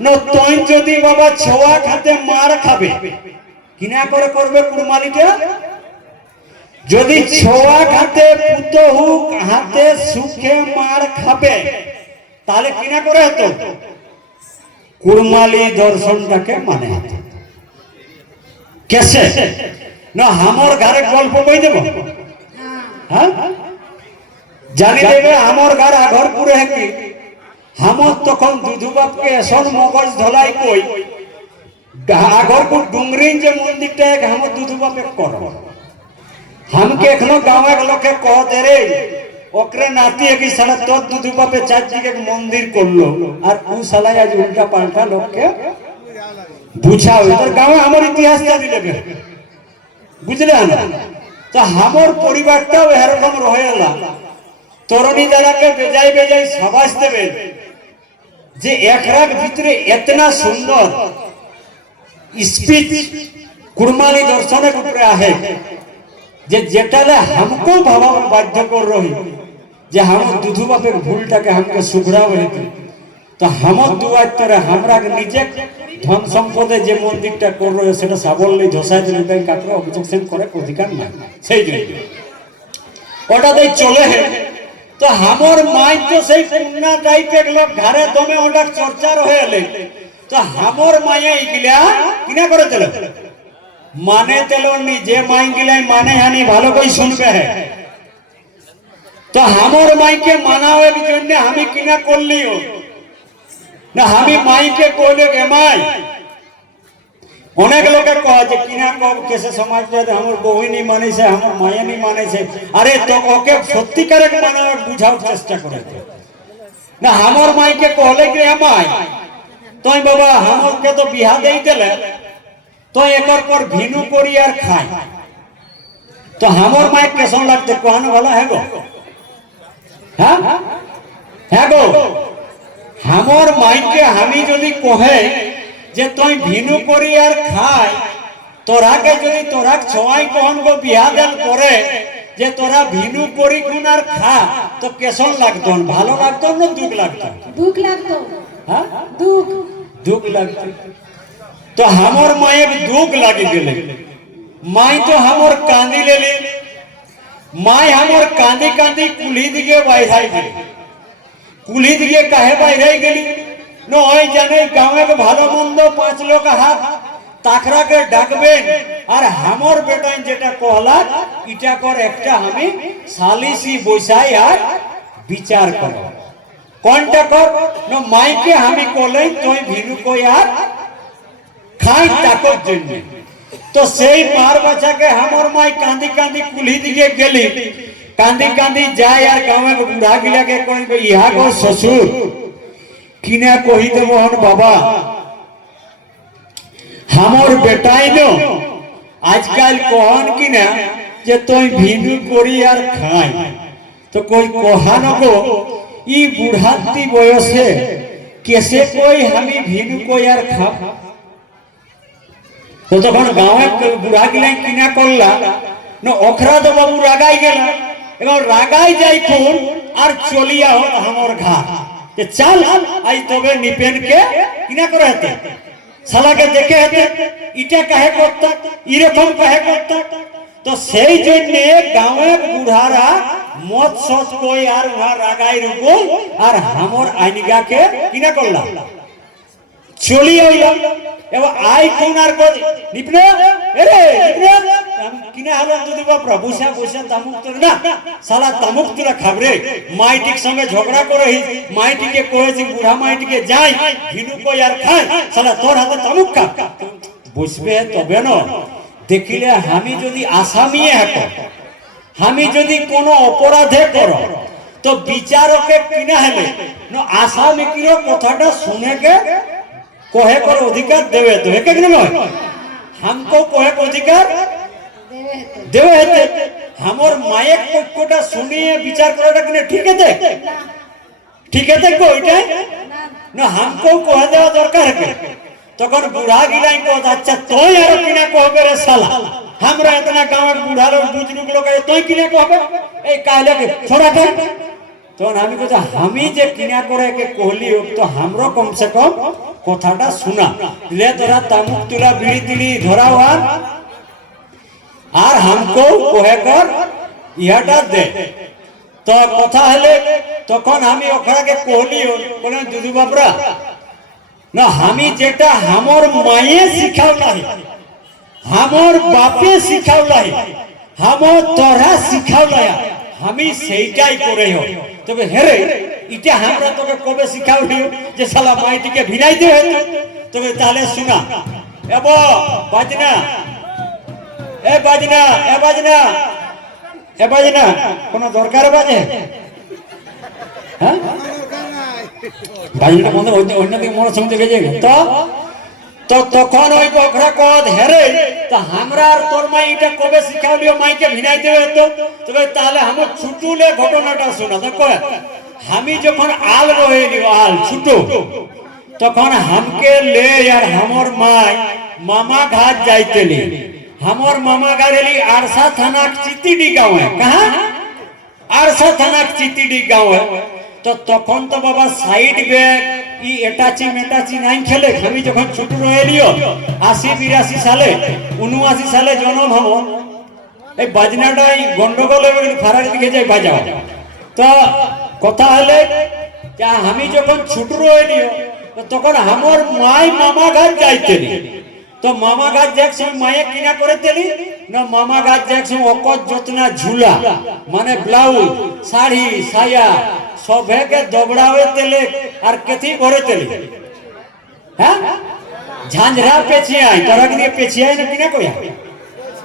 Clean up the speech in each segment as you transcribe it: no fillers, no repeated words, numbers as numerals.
না তুই যদি বাবা ছোয়া খাতে মার খাবে কিনা করে করবে কুরবানিটা? যদি ছোয়া খাতে পুতহু হাতে সুখে মার খাবে তাহলে কিনা করে হতো কুরমালি দর্শনটাকে মানে হতো কেসে না আমার ঘরে গল্প কই দেব হ্যাঁ জানি দেবে আমার ঘর আগরপুরে কি হামর তখন দুধু বাপকে এসন মগজ ধলাই কই আগরপুর ডুংরিন যে মন্দিরটা এক হামর দুধু বাপে কর हमके एखनो गाँव के लोग कह दे रे ओकरे नाती है कि साला तो दूध पे चाची के मंदिर कर लो और उ साला आज उल्टा पाल्टा लोग के बुझा उधर गाँव हमर इतिहास का दिले बुझले ना तो हमर परिवारटाও এরকম রহেলা তরুণী দাদাকে বেজাই বেজাই সাবাস দেবে যে একরাক ভিতরে এতনা সুন্দর স্পিচ কুরবানি দর্শনের উপরে আহে যে যেটালে हमको भावा बाध्य कर रही जे हम दूधू बापे भूलटाके हमके सुधराव हेतु तो हमर दुआर तरह हमरा के निजे धन सम्पदे जे मंदिरटा कर रहे सेटा साबल्ले धसाय दिले তাই কাটরা অবজেকশন করে অধিকার নাই সেই জন্য ওটা দেই চলে হে তো हमर মাই তো সেই পুন্না টাইপের লোক ঘরে দমে ওটা চর্চা রহেলে তো हमर মায়ে ইগলা কিনা করে দিল माने तेलोनी जे माई गिलाई माने हानि भालो कोई सुनबे है तो हमर माई के मानावे जन्ने हमें किना करलियो ना हमें माई के कोले के माई অনেক লোকে কয় যে কিনা কব কেসে সমাজ যে हमर বউনি মানেছে हमर মায়ানি মানেছে আরে তো ওকে সত্যিকারে মানাবে বুঝাও চেষ্টা করে না हमर माई के कहले के माई তোই বাবা हमर के तो बियाह देई देले तो एक पर भिनु करी और खाए तो हमर माई कैसन लगते कहने वाला है गो है गो हमर माई के हमी जदि कहे जे तोई भिनु करी और खाए तोरा के जदि तोरा छवाई कहन गो बियाह देल करे जे तोरा भिनु करी गुन और खा तो कैसन लगतो भालो लगतो न दुख लगतो हां दुख लगतो तो हमर माई दुख लगी गेले माई तो हमर कांदी ले ली माई हमर कांदी कांदी कुली दिगे बाहर गेली कुली दिगे काहे बाहर गेली न ओई जाने गांव के भालो मंद पांच लोग हाथ ताकरा के डाकबेन और हमर बेटा जेटा कहला इटा कर एकटा हमें सालिसी बसाई और विचार करो कोनटा कर न माई के हमें कहले तोई भिनु को यार खाई ताकत जन्ने तो सेई मार बचा के हमर माई कांदी कांदी कुली दिए गेली कांदी कांदी जाय यार गांव के बूढ़ा गिला के कोई इहा को ससुर किने कहि देबो हन बाबा हमर बेटाई नो आजकल कोहन किना जे तोई भिनु करी यार खाई तो कोई कोहानो को ई बुढ़ाती बयसे कैसे कोई हमी भिनु को यार खा तो तখন গাঁওয়ে বুড়া গিলাই কিনা করলা না ওখরা তো বাবু রাগাই গেলা এবং রাগাই যাই কোন আর চলিয়া হল हमर ঘাট যে চল আই তবে নিপেন কে কিনা করে হতে শালা के দেখে হতে ইটা কাহে করতা ইরকম কাহে করতা তো সেই জন্য গাঁওয়ে বুড়ারা মত সচ কই আর ওহা রাগাই রুকো আর हमर আইনিগা কে কিনা করলা চলি আইলা एवं आई कौन आर को निपने अरे निपने किने हालो दूध बापरा बुसा बुसा तामुक तो ना साला तामुक तुरा खबरे माइटिक संगे झगड़ा करे ही माइटी के कोहे जी बूढ़ा माइटी के जाय भिनु को यार खाए साला तोर हाथे तामुक का बुझबे तबे न देखिले हामी जदि आसामीए हको हामी जदि कोनो अपराधे करो तो বিচারকে কিনা হলে ন আসামি কিরো কথাটা শুনে के कोहे कर अधिकार देवे तो है कि नहीं हमको कोहे को अधिकार देवे है हमर मायक पक्षटा सुनिए विचार कराटा कि ठीक है को इटा ना हमको कोहे देवा दरकार है तখন बुढ़ा गिलाई को अच्छा तो यार किना कहबे रे साला हमरा इतना गांव के बुढ़ा लोग बुजुर्ग लोग तो किना कहबे ए काले के छोड़ा दे तो हमी को हमी जे किना करे के कहली तो हमरो कम से कम কথাটা শোনা লে তোরা তামুক তুলা বিড়ি তিড়ি ধরাও আর হামকো কোহে কর ইহাটা দে। তো কথা হলে তখন আমি ওখানে কহলি বলে দুদু বাবরা না আমি যেটা হামর মায়ে শিখাও নাই হামর বাপে শিখাও নাই হামর তোরা শিখাও নাই আমি সেইটাই করে হোক। তবে হেরে এটা আমরা তোকে কবে শিখাও যে শালা মাইটিকে ভিনাইতে হতো। তবে তাহলে শোনা এব বাজনা এ বাজনা এ বাজনা এ বাজনা কোনো দরকার বাজে হ্যাঁ বাজনাটা মনে অন্যদিকে মনে সঙ্গে গেছে তো তখন ওই বকরা কদ হেরে তা আমরা আর তোর মাই এটা কবে শিখাওলিও মাইকে ভিনাইতে হতো। তবে তাহলে আমার ছুটুলে ঘটনাটা শোনা দেখো আমি যখন আল রয়েলি আল ছুটো তখন হামকে লে আর হামর মাই মামা ঘাট যাইতেলি হামর মামা গাড়েলি আরসা থানা চিতিডি গাঁওয়ে কাহা আরসা থানা চিতিডি গাঁওয়ে। তো তখন তো বাবা সাইড ব্যাগ ই এটাচি মেটাচি নাই খেলে আমি যখন ছোট রয়েলিও ৮০ ৮২ সালে ৭৯ সালে জন্ম হব এই বাজনাটাই গন্ডগোল ফারাক দিকে যাই বাজাও। তো কথা হলে যা আমি যখন ছোট রয়েলিও তখন আমার মাই মামা ঘাট যাইতেনি। তো মামা গাছ দেখছো মায়ে কিনা করে তেলি না মামা গাছ দেখছো অকত যতনা ঝুলা মানে ব্লাউজ শাড়ি সায়া সবেকে দবড়াবে তেলে আর কেথি ভরে তেলি হ্যাঁ ঝাঁঝরা পেছিয়াই তোরা কি পেছিয়াই না কিনা কইয়া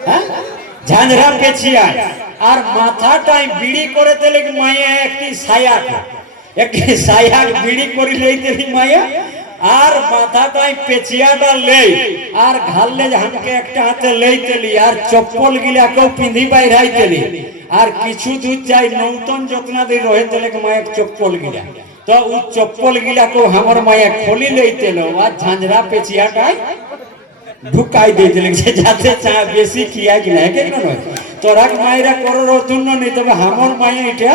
হ্যাঁ ঝাঁঝরা পেছিয়াই আর মাথাটাই বিড়ি করে তেলে মায়ে একটি সায়া বিড়ি করে লই তেলি মায়ে আর মাথাটাই পেছিয়াটা লেই আর ঘাললে হামকে একটা হাতে লইতেলি আর চপ্পল গিলাকেও পিঁধি বাইরাইতেলি আর কিছু দূর যাই নৌতন যতনা দিন রহে তেলে মায়ের চপ্পল গিলা। তো ওই চপ্পল গিলাকেও আমার মায়ে খোলি লইতেল আর ঝাঁঝরা পেছিয়াটাই ঢুকাই দিতেলে যাতে চা বেশি খিয়া কিনা কেন নয় তোরা মায়েরা করো রতুন নেই তবে আমার মায়ে এটা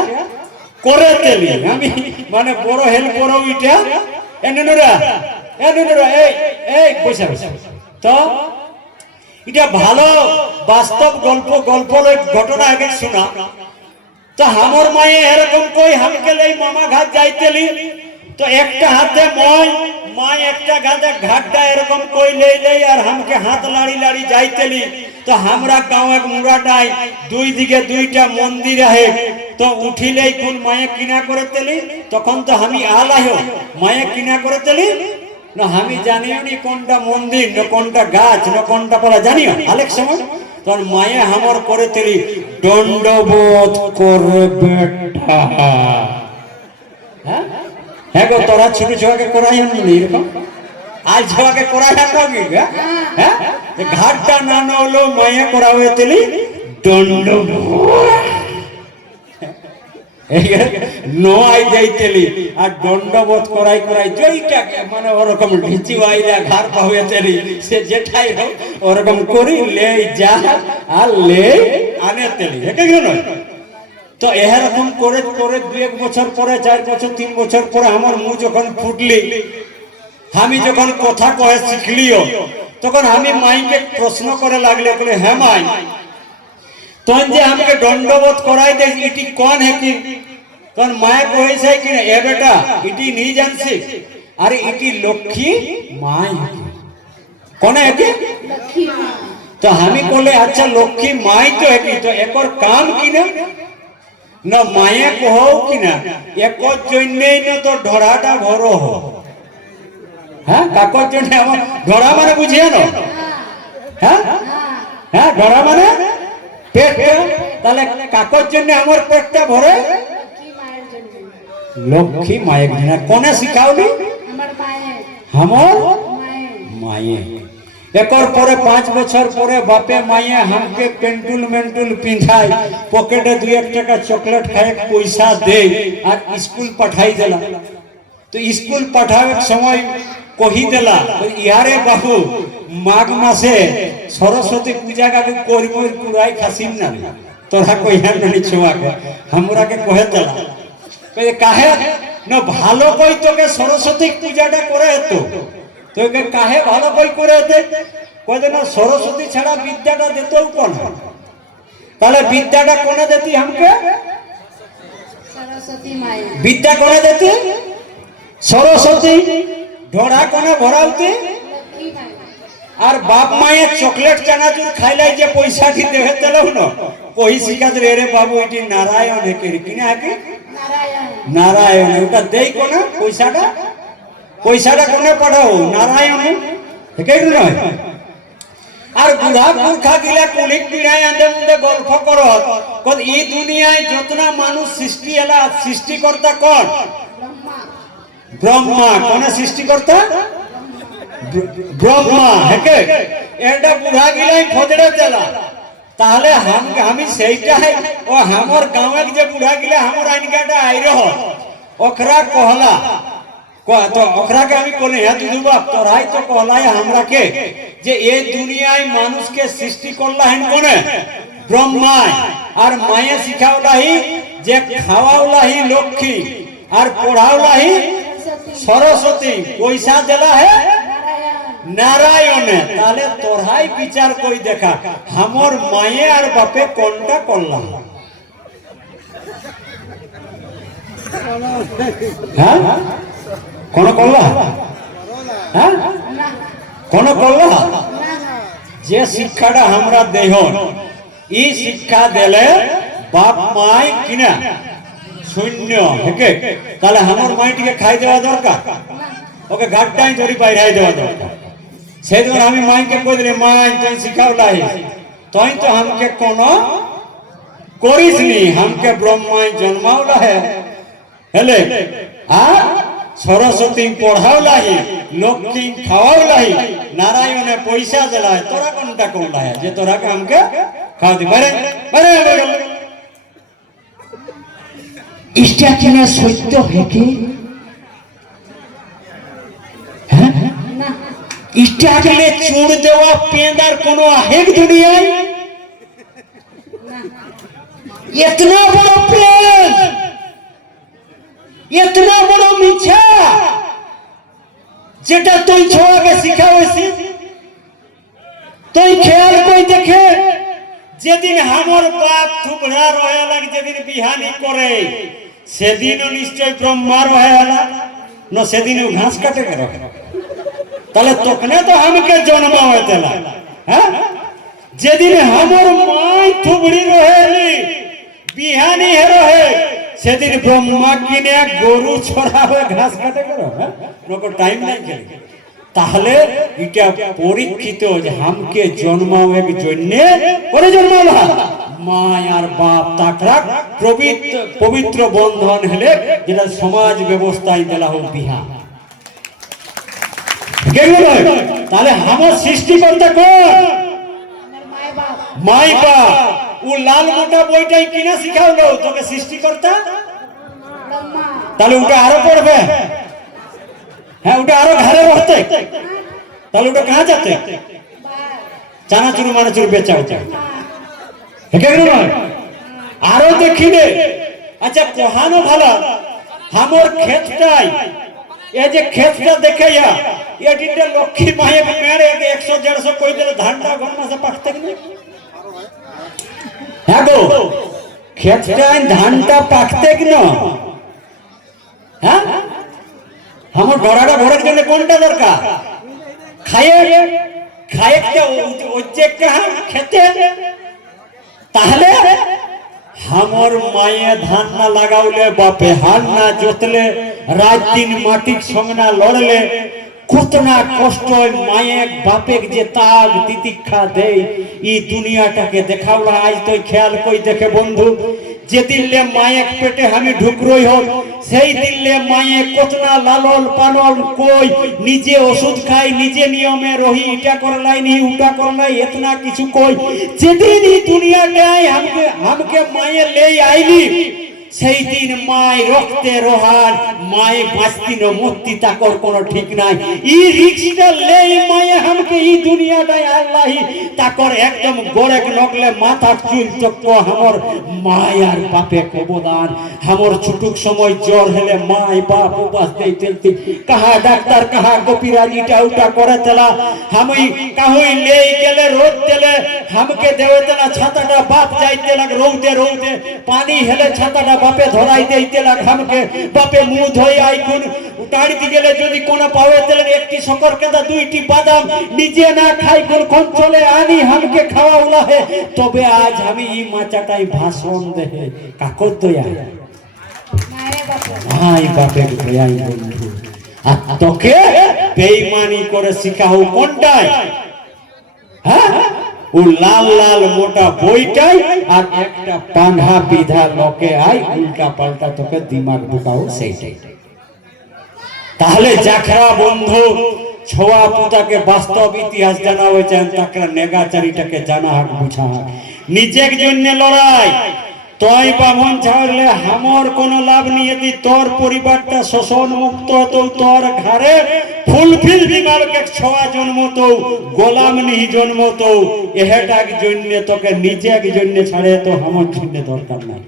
করে তেলি আমি মানে বড় হেল্প করো এটা তো এটা ভালো বাস্তব গল্প ঘটনা আগে শোনা। তো আমার মায়ে এরকম কই হামকে লই মামা ঘাট যাইতেলি তো একটা হাতে মাই একটা ঘাটে ঘাটটা এরকম কই লই আর হামকে হাত লাড়ি যাইতেলি। তো আমরা গাঁও মুড়াটাই দুই দিকে দুইটা মন্দির আহে তো উঠিলেই কোন মায়ে কিনা করে তেলি তখন তো আমি আলাহ মায়ে কিনা করে তেলি না আমি জানিও নি কোনটা মন্দির না কোনটা গাছ না কোনটা পালা জানিও আলেক সময় তখন মায়ে হামর করে তেলি দণ্ডবোধ করবে হ্যাঁ হ্যাঁ গো তোরা ছোট ছোয়াকে করাই আনলি এরকম আজ ছোয়াকে করাই আনবি হ্যাঁ ঘাটটা না হলো মায়ে করা হয়ে তেলি দণ্ডবোধ নোয়াই যাইতেলি আর দণ্ডবোধ করাই যেইটাকে মানে ওরকম ঢিচি আইলা ঘর পাবে তেলি সে যেটাই হোক ওরকম করি লে যা আর লে আনে তেলি কেন তো এরকম করে ২-১ বছর পরে ৪ বছর ৩ বছর পরে আমার মুখ যখন ফুটলি আমি যখন কথা কয়ে শিখলিও তখন আমি মাইকে প্রশ্ন করে লাগলে বলে হ্যাঁ মাই তখন যে আমাকে দণ্ডবোধ করাই দে ইটি কোন है कि তখন মায়ে কইছে কি না এ বেটা ইটি নি জানছি আরে ইটি লক্ষ্মী মাই কোন है कि লক্ষ্মী মা। তো আমি বলে আচ্ছা লক্ষ্মী মাই তো है कि তো একর কাম কি না মায়ে কহও কি না একর জন্যই না তো ঢড়াটা ভরো হো হ্যাঁ কাকর জন্য আমার ঢড়া মানে বুঝিয়ে না হ্যাঁ হ্যাঁ ঢড়া মানে পেট তাহলে কাকর জন্য আমার পেটটা ভরে লক্ষ্মী মায়ের জন্য কোনে শিখাওলি আমার মায়ে একর পরে ৫ বছর পরে বাপে মায়ে हमके পেন্টুল পিন্ধাই পকেটে ২-১ টাকা চকলেট খায় পয়সা দে আর স্কুল পাঠাই দিলা। তো স্কুল পাঠাবার সময় কহি দিলা ইয়ারে বাবু মাঘ মাসে সরস্বতী পূজা का कोई कुराई खासिम ना তোরা কইয়া নি ছোয়াকে हमराকে কহে দিলা কই কাহে না ভালো কই তোকে সরস্বতী পূজাটা করে তো তোকে কাহে ভালো বই করে দে কইতে না সরস্বতী ছাড়া বিদ্যাটা দিতেও কোন তাহলে বিদ্যাটা কোনে দিতি हमके सरस्वती माया विद्या कोने देती सरस्वती ढोड़ा कोने भरावती लक्ष्मी माया और बाप माये चॉकलेट चनाचूर खाइले जे पैसा की देवे तलो न कोई सिखात रे रे बाबू इटी नारायण है के किना है नारायण नारायण ओटा देई कोना पैसाटा कोने पढ़ाओ नारायण है के न আর বুড়া পুরখা গিলা কুলিক পিড়াই আন্দে মুন্দে গল্প করো কোন এই দুনিয়ায় যতনা মানুষ সৃষ্টি এলা সৃষ্টিকর্তা কোন ब्रह्मा ব্রহ্মা কোন সৃষ্টিকর্তা ব্রহ্মা হেকে এটা বুড়া গিলাই খোঁজড়ে দেলা তাহলে আমি সেইটাই ও हमर गांव যে বুড়া গিলা हमर আইনকাটা আইরহ ओकरा कहला तो ओकरा के আমি কোনে হ্যাঁ দুদু বাপ তোরাই তো कहलाई हमरा के যে এই দুনিয়ায় মানুষ के সৃষ্টি করলা হেন কোনে ব্রহ্মা আর মায়ে শিখাওলাহি যে খাওয়াওলাহি লক্ষ্মী আর পড়াওলাহি সরস্বতী পয়সা দেলা হে नारायण नारायण তাহলে তোরাই বিচার কই দেখা हमर মায়ে আর বাপে কোনটা করলা হ্যাঁ কোন করলা হ্যাঁ ना কোন করলা ना যে শিক্ষাটা আমরা দেহন এই শিক্ষা দিলে বাপ মাই কিনা শূন্য হেকে তাহলে আমার মাইটিকে খাই দেওয়া দরকার ওকে ঘাটটাই ধরি বাইরাই দেওয়া দরকার সেই জন্য আমি মাইকে কই দিলে মাই তুই শিখাওলাই তুই তো हमके কোনো করিস নি हमके ব্রহ্মায় জন্মাওলা হে হেলে আর সরস্বতী পড়াওলাহি লক্ষ্মী খাওয়াওলাহি নারায়ণে পয়সা দেলায় তোরা কোনটা কোনটা যে তোরাকে हमके খাওয়া দি বারে বারে ইষ্টা কিনা সত্য হেকে হ্যাঁ ना ইষ্টা কিনে চুর দেওয়া পেঁদার কোন আহেক দুনিয়ায় इतना बड़ा प्लेन इतना बड़ा मिछा যেটা তুই ছোয়াকে শিখাওছি তুই খেয়াল কই দেখে যেদিন আমার বাপ থুবড়া রয়া লাগ যেদিন বিহানি করে সেদিনও নিশ্চয় ব্রহ্মার হয়ালা না সেদিনও ঘাস কাটে কেন তাহলে তোকনে তো हमके জন্ম হইতেলা হ্যাঁ যেদিন আমার মাই থুবড়ি রহেলি বিহানি হে রহে সেদিন ব্রহ্মা কিনে গরু ছড়াবে ঘাস কাটে করো হ্যাঁ লোক টাইম নাই খেলে তাহলে এটা পরীক্ষিত যে हमके জন্মাওয়ের জন্য করে জন্মালা মা আর বাপ তাকরা পবিত্র বন্ধন হলে যেটা সমাজ ব্যবস্থায় দেলা হোক বিহা তাহলে আমার সৃষ্টিকর্তা কোন हमारे माय बाप মাই বাপ ও লাল মোটা বইটাই কিনা শিখাওলো তোকে সৃষ্টিকর্তা ब्रह्मा তাহলে ওটা আরো পড়বে হ্যাঁ ওটা আরো ঘরে বসতে তাহলে ওটা কাহা যেতে बार চানাচুর মানাচুর বেচা ওটা কেন নয় আরো দেখিলে আচ্ছা কোহানো ভালো আমার ক্ষেতটাই এই যে ক্ষেতটা দেখাইয়া এটিতে লক্ষ্মী মায়ে মেরে 100 150 কই দিলে ধানটা ঘন মাসে পাকতে কি হ্যাঁ গো ক্ষেতটাই ধানটা পাকতে কি না হ্যাঁ আমার গড়াটা ভরার জন্য কোনটা দরকার খায়ে খায়েতে ওজে কাহা খেতে তাহলে हमर माये धान ना लगावले बापे हाल ना जोतले रात दिन माटिक संगना लड़ले कतना कष्ट माये बापे जे ताग तितिक्षा दे ई दुनियाटाके देखावला आज तो ख्याल कोई देखे बंधु जे दिल्ले माये पेटे हमें ढुक रही हो সেই দিল্লে মায়ে কতনা লালল পালল কই নিজে ওষুধ খাই নিজে নিয়মে রহি এটা করলাই নি উটা করলাই এতনা কিছু কই যেদিন এই দুনিয়াটায় हमके মায়ে ले आईली সেই দিন মায় রক্তে রোহান মায়ে বাঁচতি ন মূর্তি তাকর কোনো ঠিক নাই ই রিক্সটা লেই মায়ে हमके ই দুনিয়াটাই আল্লাহি তাকর একদম গোড়েক নকলে মাথার চুল চক্ক हमर মায়ার বাপে অবদান हमर ছুটুক সময় জ্বর হলে মাই বাপ উপাস দেই তেলতি কাহা ডাক্তার কাহা গোপীরাজ ইটা উটা করে তেলা আমি কাহুই লেই গেলে রোদ তেলে हमके দেওতে না ছাতাটা বাপ যাইতে লাগ রৌদে রৌদে পানি হেলে ছাতাটা বাপে ধরাই দেইতে লাগ हमके বাপে মুহ ধই আইকুন উটাড়িতে গেলে যদি কোন পাওয়ে তেলে একটি শকর কেদা দুইটি বাদাম নিজে না খাই কোন চলে আনি हमके খাওয়াউলা হে তবে আজ আমি এই মাচাটাই ভাষণ দেহে কাকর দয়া মায়ে বাপ ভাই বাপে দয়াই বন্ধু আর তোকে বেঈমানি করে শিখাও কোনটাই হ্যাঁ ও লাল লাল মোটা বইটাই আর একটা পাঁধা বিধা লোকে আই উল্টা পাল্টা তোকে দিমাগ ঢুকাও সেইটাই তাহলে জাখরা বন্ধু ছোয়া পুতাকে বাস্তব ইতিহাস জানা হয়েছে তাকে নেগাচারিটাকে জানা হাক বুঝা হাক নিজের জন্য লড়াই তই বামন ছাড়লে আমার কোনো লাভ নিয়ে দি তোর পরিবারটা শোষণ মুক্ত তো তোর ঘরে ফুলফিল বিমালকে ছোয়া জন্ম তো গোলাম নিহি জন্ম তো এহেটাক জন্য তোকে নিজের জন্য ছাড়ে তো আমার জন্য দরকার নাই